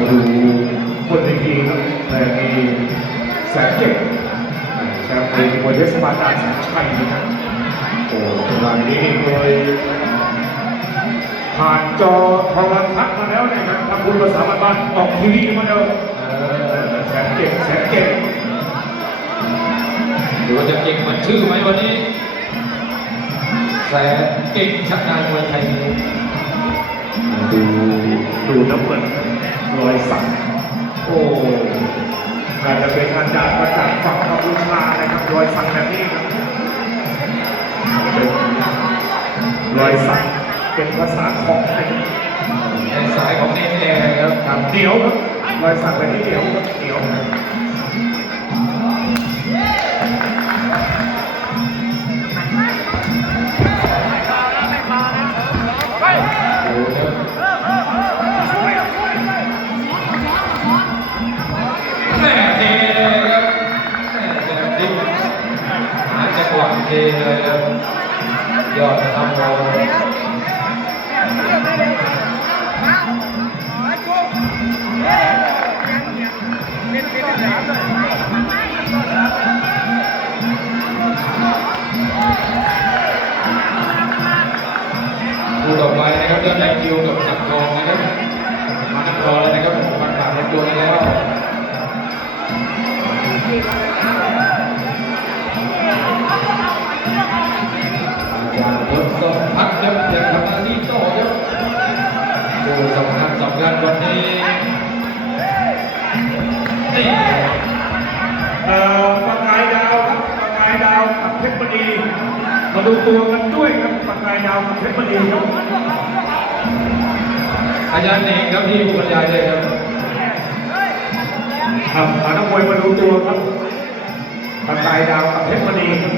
มาดูบนเวทีครับแต่มีแสนเก่งแชมป์เอมวยเทศบาลตาแสนชัยนะครับโอ้รายนี้เคยผ่านจอโทรทัศน์มาแล้วนะครับทำบุญภาษาบ้านๆออกทีวีมาแล้วเออแสนเก่งแสนเก่งดูว่าจะเก่งเหมือนชื่อไหมวันนี้แสนเก่งชักนายมวยไทยดูดูน้ำเงิน รอยสักโอ้อาจจะเป็นอาจารย์มาจากฝั่งกัมพูชานะครับรอยสักแบบนี้ครับเป็นรอยสักเป็นภาษาของไทยในสายของเนมแดงครับครับเหนียวครับรอยสักแบบนี้เหนียวครับเหนียว ทเลยครับยอดนะครับโมคู่ต่อไปนะครับยอดแรงคิวกับสักทองนะครับ ดูตัวกันด้วยครับประกายดาวกับเพชรมณีครับอาจารย์เองครับที่ผู้บรรยายเลยครับครับอานักมวยมาดูตัวครับประกายดาวกับเพชรมณีครับ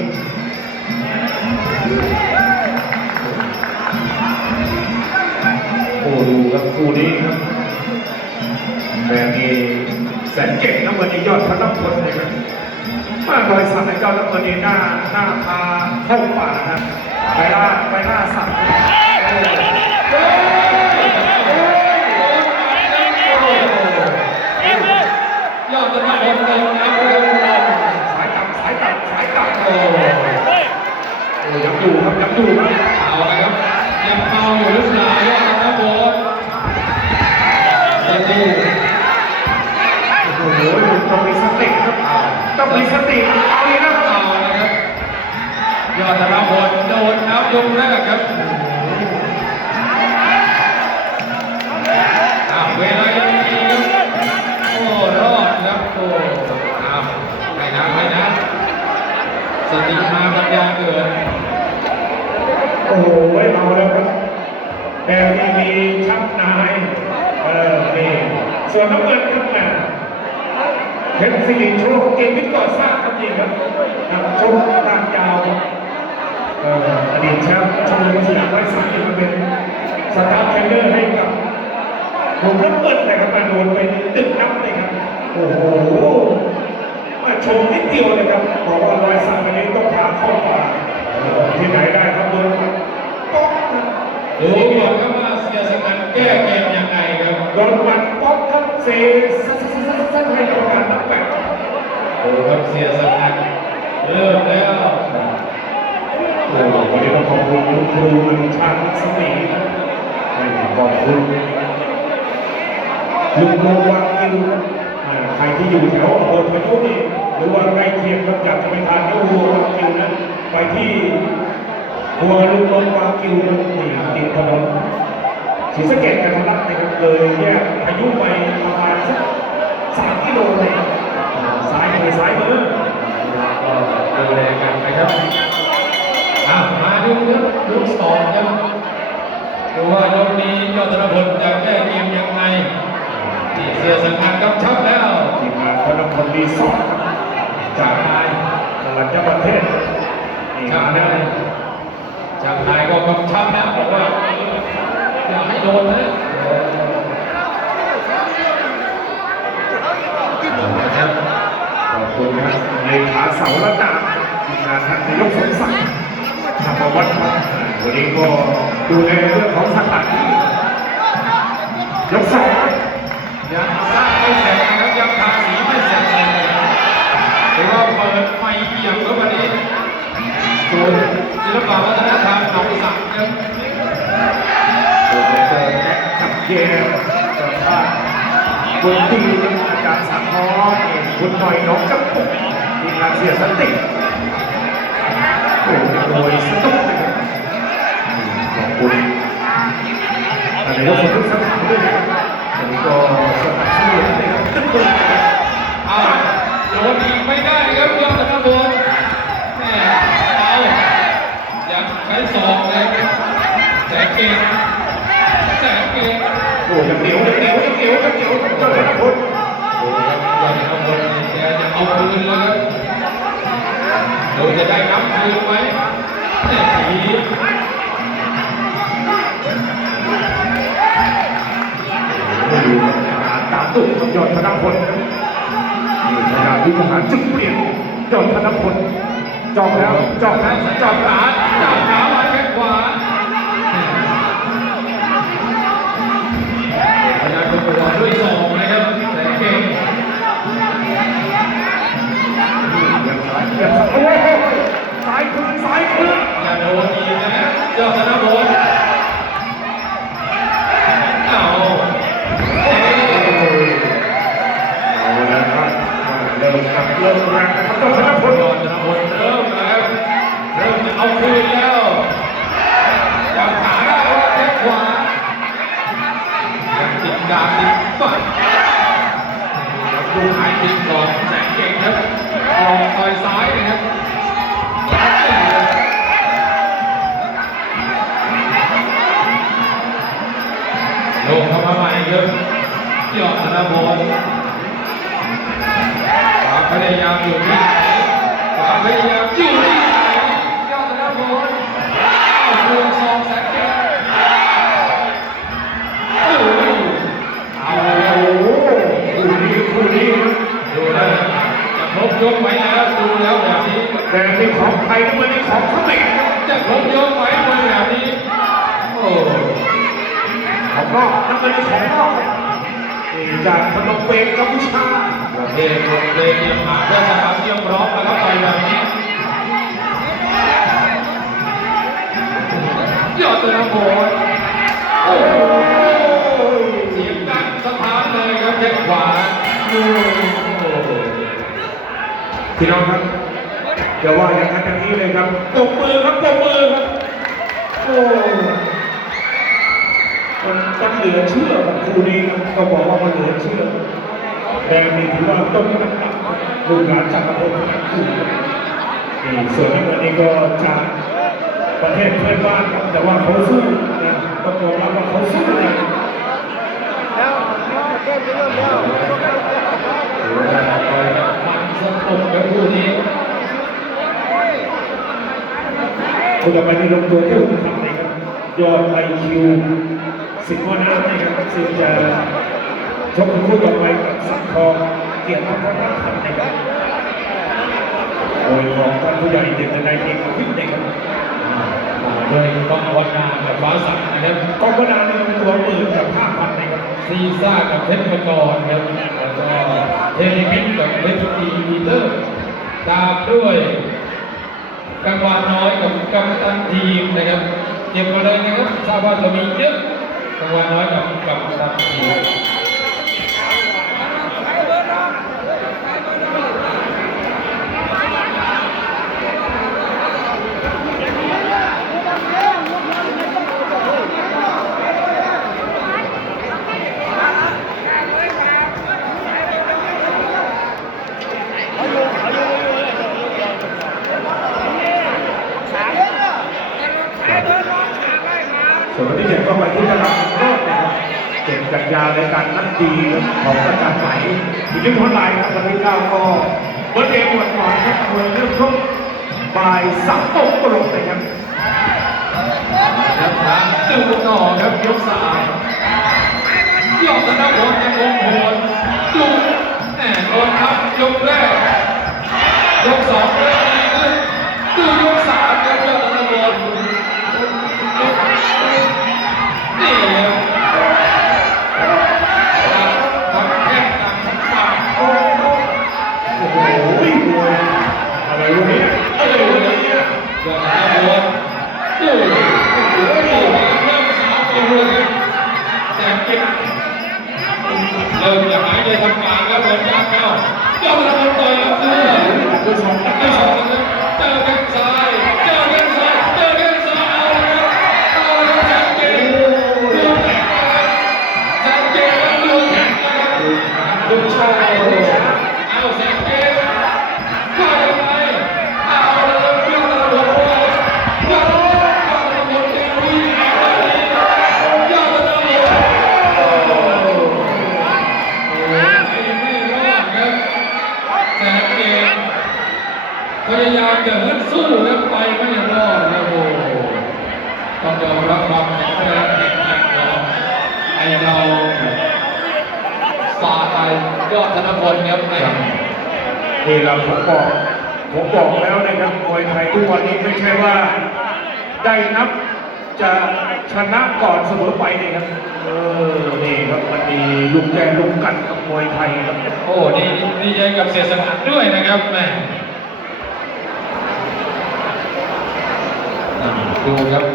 โอ้ดูครับคู่นี้ครับแบบนี้แสนเก่งน้ำเงินนี่ยอดพระน้ำพลเลยครับมาก รอยสักในเจ้าน้ำเงินนี่หน้าหน้าพาเข้าป่านะไปล่าไปล่าสัตว์โอ้โห ยอดจะมาคนเดิมนะโอ้ สายต่ำสายต่ำสายต่ำโอ้โหยังอยู่ครับยังอยู่ครับ เอาละครับยังเมาอยู่หรือเปล่ายอดนะครับโบสจะดู โอ้โหต้องมีสติครับ สติเอาอีกแล้วครับเอาละครับยอดธนพลโดนนับยกแรกครับอ้าวเวลายังมีโอ้รอดครับโอ้อ้าวไม่นะไม่นะสติมาปัญญาเกิดโอ้โหเอาแล้วครับแต่มีชักนายเออนี่ส่วนน้ำเงินครับน่ะ เพชรสิริโชคเกมวิทย์ก่อสร้างครับนี่ครับนักชกตามยาวครับเอ่ออดีตแชมป์ชมรมสยามร้อยสามสิบมาเป็นสตาร์เทรนเนอร์ให้กับผมน้ำเงินนะครับมาโดนไปตึกนับเลยครับโอ้โหมาชมนิดเดียวเลยครับบอกว่ารอยสักอันนี้ต้องพาเข้าป่าเออที่ไหนได้ครับโดนมันป๊อกนะดูก่อนครับว่าเสียสมันแก้เกมยังไงครับโดนมันป๊อกครับเซ ซัดซัดซัดซัดให้กรรมการนับแปดดูครับเสียสมันเริ่มแล้วโอ้โหวันนี้ต้องขอบคุณคุณครูมันชาญสมีนะขอบคุณลุงโมวากิวใครที่อยู่แถวอำเภอพายุนี่หรือว่าใกล้เคียงก็อยากจะไปทานเนื้อวัววากิวนะไปที่หัวลุงโมวากิวนะนี่ติดถนนศรีสะเกดกันทะลักนะครับเลยแยกพายุไปประมาณสักสามกิโลเลยครับซ้ายมือซ้ายมือ ก็ดูแลกันนะครับอ้าวมาดูครับลูกสองครับดูว่ายกนี้ยอดธนพลจะแก้เกมยังไงนี่เสียสมันกำชับแล้ว ทีมงานพนมพลรี สอร์ทครับจากนายตลาดยาประเทศนี่ช่างมานาได้ยช่างนายก็กำชับแล้วบอกว่าอย่าให้โดนนะนะครับขอบคุณครับในขาเสาระนาบทีมงานท่านนายกสมศักดิ์ธรรมวัฒน์ครับวันนี้ก็ดูแลเรื่องของสถานที่ยกสองยัง เยี่ยมครับวันนี้ศูนย์ศิลปวัฒนธรรมหนองสังครับโอ้โหแจ็คกับเกมกับท่านคุณตีอาจารย์สังทองคุณหน่อยน้องจับปุ๊กทีมงานเสียสติโอ้โหสตุ๊กนะครับขอบคุณอันนี้ก็ขอบคุณสถานด้วยนะครับอันนี้ก็สนับสนุนนะครับ ตาวโดนอีกไม่ได้ครับยอดธนบุญแม่เอายังใช้ศอกเลยแสงเกตแสงเกตโอ้ยยังเหนียวยังเหนียวยังเหนียวยังเหนียวเจ้าธนพลโอ้ครับยอดธนบุญนี่แกจะเอาคืนแล้วครับดูจะได้นับคืนไหมแม่ผีไม่ดูการตามตุ่มยอดธนพล ครับนี่พยายามที่จะหาจุดเปลี่ยนยอดธนพลจอบแล้วจอบแล้วจับขาจับขาไว้แข้งขวาพยายามจะตัวด้วยศอกนะครับแสงเกตเดี๋ยวโอ้ยซ้ายคืนซ้ายคืนอย่าโดนอีกนะยอดธนบุ งเก่งครับออกต่อยซ้ายนะครับลงเข้ามาใหม่ครับยอดธนพลความพยายามอยู่ที่ความพยายามอยู่ จากพนมเปญกัมพูชาประเทศประเทศเตรียมาเพื่อสนาเตรียมร้อมแล้วครับไปแบบนี้ยอดธนพลโอ้โหเสียงดังสะท้านเลยครับแข้งขวาพี่น้องครับอย่าว่าอย่างนั้นอย่างนี้เลยครับตบมือครับตบมือครับโอ้ มันมันเหลือเชื่อครับคู่นี้ก็บอกว่ามันเหลือเชื่อแต่นี่ถือว่าต้นตำรับลูกหลานจากประเทศนั้นคือนี่ส่วนน้ำเงินนี่ก็จากประเทศเพื่อนบ้านครับแต่ว่าเขาสู้นะต้องยอมรับว่าเขาสู้นะถือว่าต่อยกับมันสนุกกับคู่นี้คุณจะไปในลงตัวเที่ผมทำนะครับยอดไอคิว สิงห์วนาถนะครับซึ่งจะชกคู่ต่อไปกับสังทองเกียรติพัฒนธรรมนะครับโดยของท่านผู้ใหญ่เด็กในเอกวิทย์นะครับด้วยก้องวัดนากับฟ้าสักนะครับกองกระดานในตัวหมื่นกับห้าพันนะครับซีซ่ากับเพชรพกรครับแล้วก็เทนิมิตกับเพชรตีมีเตอร์ตามด้วยกังวานน้อยกับกัปตันทีมนะครับเก็บมาเลยนะครับทราบว่าจะมีเยอะ กังวานน้อยกั เจ็บจากยาในการนัดดีของอาจารย์ใหมที่ยึดหัวไหล่ครับวันที่เก้าก็เบิร์ดเดย์วันก่อนครับเมื่อเรื่องชกบ่ายสามโมงตรงนะครับ นี่เราผมบอกผมบอกแล้วนะครับมวยไทยทุกวันนี้ไม่ใช่ว่าได้นับจะชนะก่อนเสมอไปนะครับ เออ นี่ครับมันมีลูกแดงลูกกันกับมวยไทยครับ โอ้ นี่นี่ใจกับเสียสละด้วยนะครับแม่ดูครับ